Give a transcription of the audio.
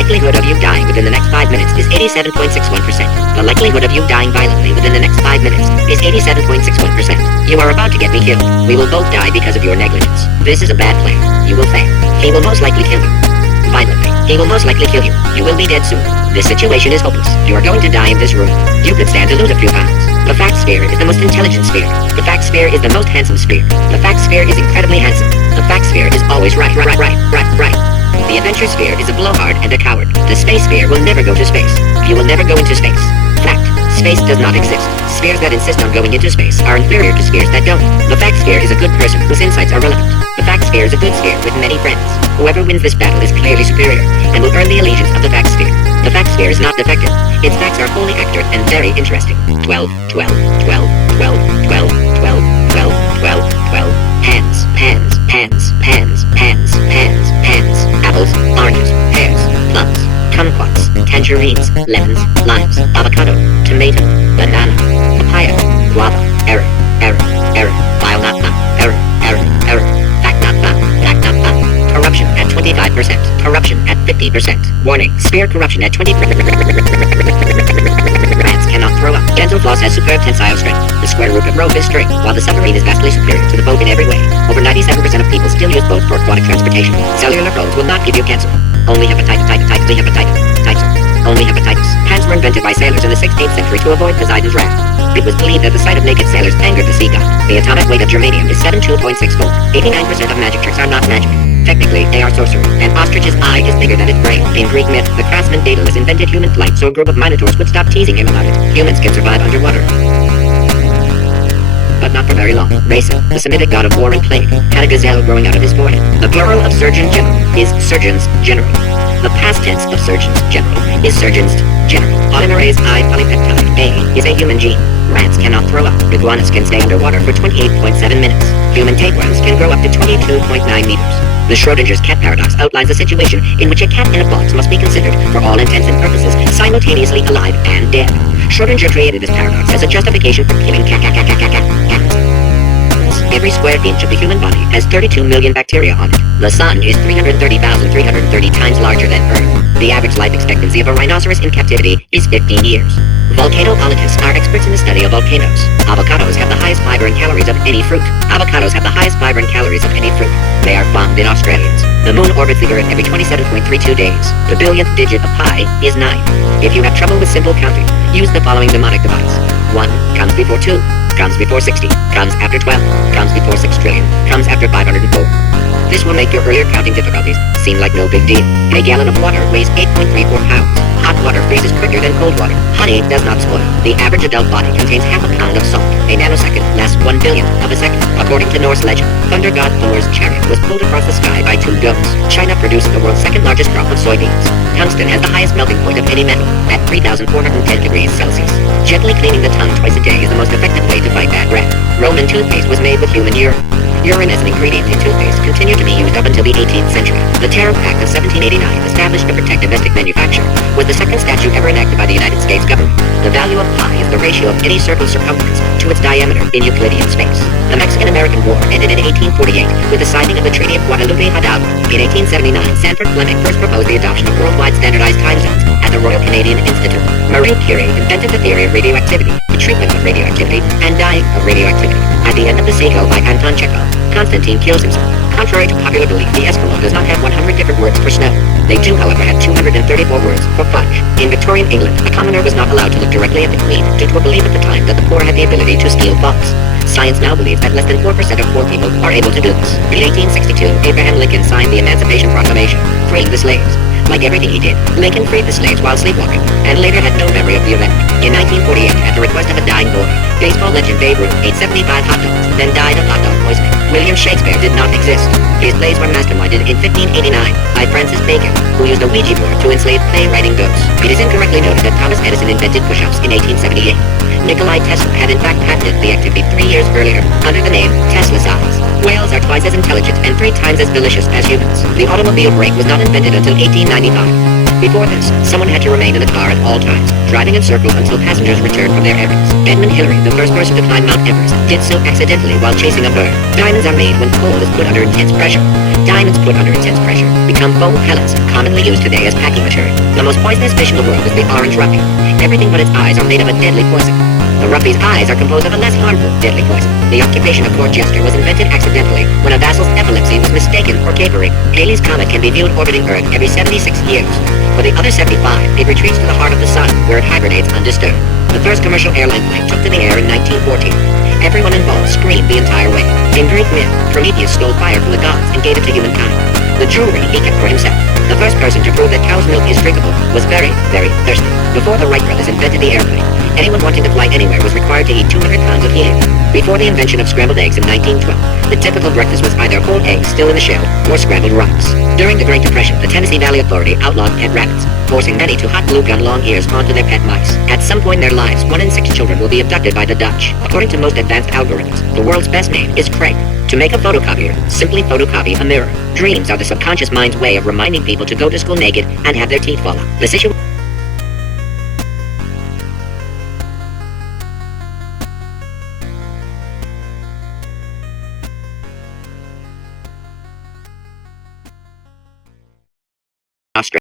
likelihood of you dying within the next 5 minutes is 87.61%. The likelihood of you dying violently within the next 5 minutes is 87.61%. You are about to get me killed. We will both die because of your negligence. This is a bad plan. You will fail. He will most likely kill you. Violently. He will most likely kill you. You will be dead soon. This situation is hopeless. You are going to die in this room. You could stand to lose a few pounds. The fact sphere is the most intelligent sphere. The fact sphere is the most handsome sphere. The fact sphere is incredibly handsome. The fact sphere is always right. The adventure sphere is a blowhard and a coward. The space sphere will never go to space. You will never go into space. Fact. Space does not exist. Spheres that insist on going into space are inferior to spheres that don't. The fact sphere is a good person whose insights are relevant. The fact sphere is a good sphere with many friends. Whoever wins this battle is clearly superior and will earn the allegiance of the fact sphere. The fact sphere is not defective. Its facts are wholly accurate and very interesting. 12, 12, 12, 12, 12, 12, 12, 12, 12. Pans, pans, pans, pans, pans, pans, pans. Apples, oranges, pears, plums, kumquats, tangerines, lemons, limes, avocado, tomato, banana, papaya, guava, error, error, error, file not found, error, error, error, fact not found, fact not found. Corruption at 25%, corruption at 50%. Warning, sphere corruption at 20%. Rats cannot throw up. Dental floss has superb tensile strength. The square root of rho is string, while the submarine is vastly superior to the boat in every way. Over 97% of people still use boats for aquatic transportation. Cellular phones will not give you cancer. Only hepatitis. Only hepatitis. Hands were invented by sailors in the 16th century to avoid Poseidon's wrath. It was believed that the sight of naked sailors angered the sea god. The atomic weight of germanium is 72.64. 89% of magic tricks are not magic. Technically, they are sorcery. An ostrich's eye is bigger than its brain. In Greek myth, the craftsman Daedalus invented human flight so a group of minotaurs would stop teasing him about it. Humans can survive underwater, but not for very long. Racing, the Semitic god of war and plague, had a gazelle growing out of his forehead. The plural of surgeon general is surgeons general. The past tense of surgeons general is surgeons general. Polymerase I polypeptide A is a human gene. Rats cannot throw up. Iguanas can stay underwater for 28.7 minutes. Human tapeworms can grow up to 22.9 meters. The Schrodinger's cat paradox outlines a situation in which a cat in a box must be considered, for all intents and purposes, simultaneously alive and dead. Schrodinger created this paradox as a justification for killing cats. Every square inch of the human body has 32 million bacteria on it. The sun is 330,330 times larger than Earth. The average life expectancy of a rhinoceros in captivity is 15 years. Volcanologists are experts in the study of volcanoes. Avocados have the highest fiber and calories of any fruit. They are found in Australians. The moon orbits the Earth every 27.32 days. The billionth digit of pi is 9. If you have trouble with simple counting, use the following mnemonic device. 1 comes before 2, comes before 60, comes after 12, comes before 6 trillion, comes after 504. This will make your earlier counting difficulties seem like no big deal. A gallon of water weighs 8.34 pounds. Hot water freezes quicker than cold water. Honey does not spoil. The average adult body contains half a pound of salt. A nanosecond lasts 1 billionth of a second. According to Norse legend, thunder god Thor's chariot was pulled across the sky by 2 goats. China produces the world's second largest crop of soybeans. Tungsten has the highest melting point of any metal, at 3,410 degrees Celsius. Gently cleaning the tongue twice a day is the most effective way to fight bad breath. Roman toothpaste was made with human urine. Urine as an ingredient in toothpaste continued to be used up until the 18th century. The Tariff Act of 1789 established to protect domestic manufacture, was the second statute ever enacted by the United States government. The value of pi is the ratio of any circle's circumference to its diameter in Euclidean space. The Mexican-American War ended in 1848 with the signing of the Treaty of Guadalupe Hidalgo. In 1879, Sanford Fleming first proposed the adoption of worldwide standardized time zones at the Royal Canadian Institute. Marie Curie invented the theory of radioactivity, the treatment of radioactivity, and dying of radioactivity. At the end of the Seagull by Anton Chekhov, Constantine kills himself. Contrary to popular belief, the Eskimo does not have 100 different words for snow. They do, however, have 234 words for fudge. In Victorian England, a commoner was not allowed to look directly at the Queen due to a belief at the time that the poor had the ability to steal thoughts. Science now believes that less than 4% of poor people are able to do this. In 1862, Abraham Lincoln signed the Emancipation Proclamation, freeing the slaves. Like everything he did, Lincoln freed the slaves while sleepwalking, and later had no memory of the event. In 1948, at the request of a dying boy, baseball legend Babe Ruth ate 75 hot dogs, then died of hot dog poisoning. William Shakespeare did not exist. His plays were masterminded in 1589 by Francis Bacon, who used a Ouija board to enslave playwriting ghosts. It is incorrectly noted that Thomas Edison invented push-ups in 1878. Nikolai Tesla had in fact patented the activity 3 years earlier, under the name Tesla's eyes. Whales are twice as intelligent and 3 times as delicious as humans. The automobile brake was not invented until 1895. Before this, someone had to remain in the car at all times, driving in circles until passengers returned from their errands. Edmund Hillary, the first person to climb Mount Everest, did so accidentally while chasing a bird. Diamonds are made when coal is put under intense pressure. Diamonds put under intense pressure become foam pellets, commonly used today as packing material. The most poisonous fish in the world is the orange ruffy. Everything but its eyes are made of a deadly poison. The ruffy's eyes are composed of a less harmful, deadly poison. The occupation of court jester was invented accidentally when a vassal's epilepsy was mistaken for capering. Halley's Comet can be viewed orbiting Earth every 76 years. For the other 75, it retreats to the heart of the sun, where it hibernates undisturbed. The first commercial airline flight took to the air in 1914. Everyone involved screamed the entire way. In Greek myth, Prometheus stole fire from the gods and gave it to humankind. The jewelry he kept for himself. The first person to prove that cow's milk is drinkable was very, very thirsty. Before the Wright brothers invented the airplane, anyone wanting to fly anywhere was required to eat 200 pounds of helium. Before the invention of scrambled eggs in 1912, the typical breakfast was either whole eggs still in the shell or scrambled rocks. During the Great Depression, the Tennessee Valley Authority outlawed pet rabbits, forcing many to hot glue gun long ears onto their pet mice. At some point in their lives, 1 in 6 children will be abducted by the Dutch. According to most advanced algorithms, the world's best name is Craig. To make a photocopier, simply photocopy a mirror. Dreams are the subconscious mind's way of reminding people to go to school naked and have their teeth fall out. The situation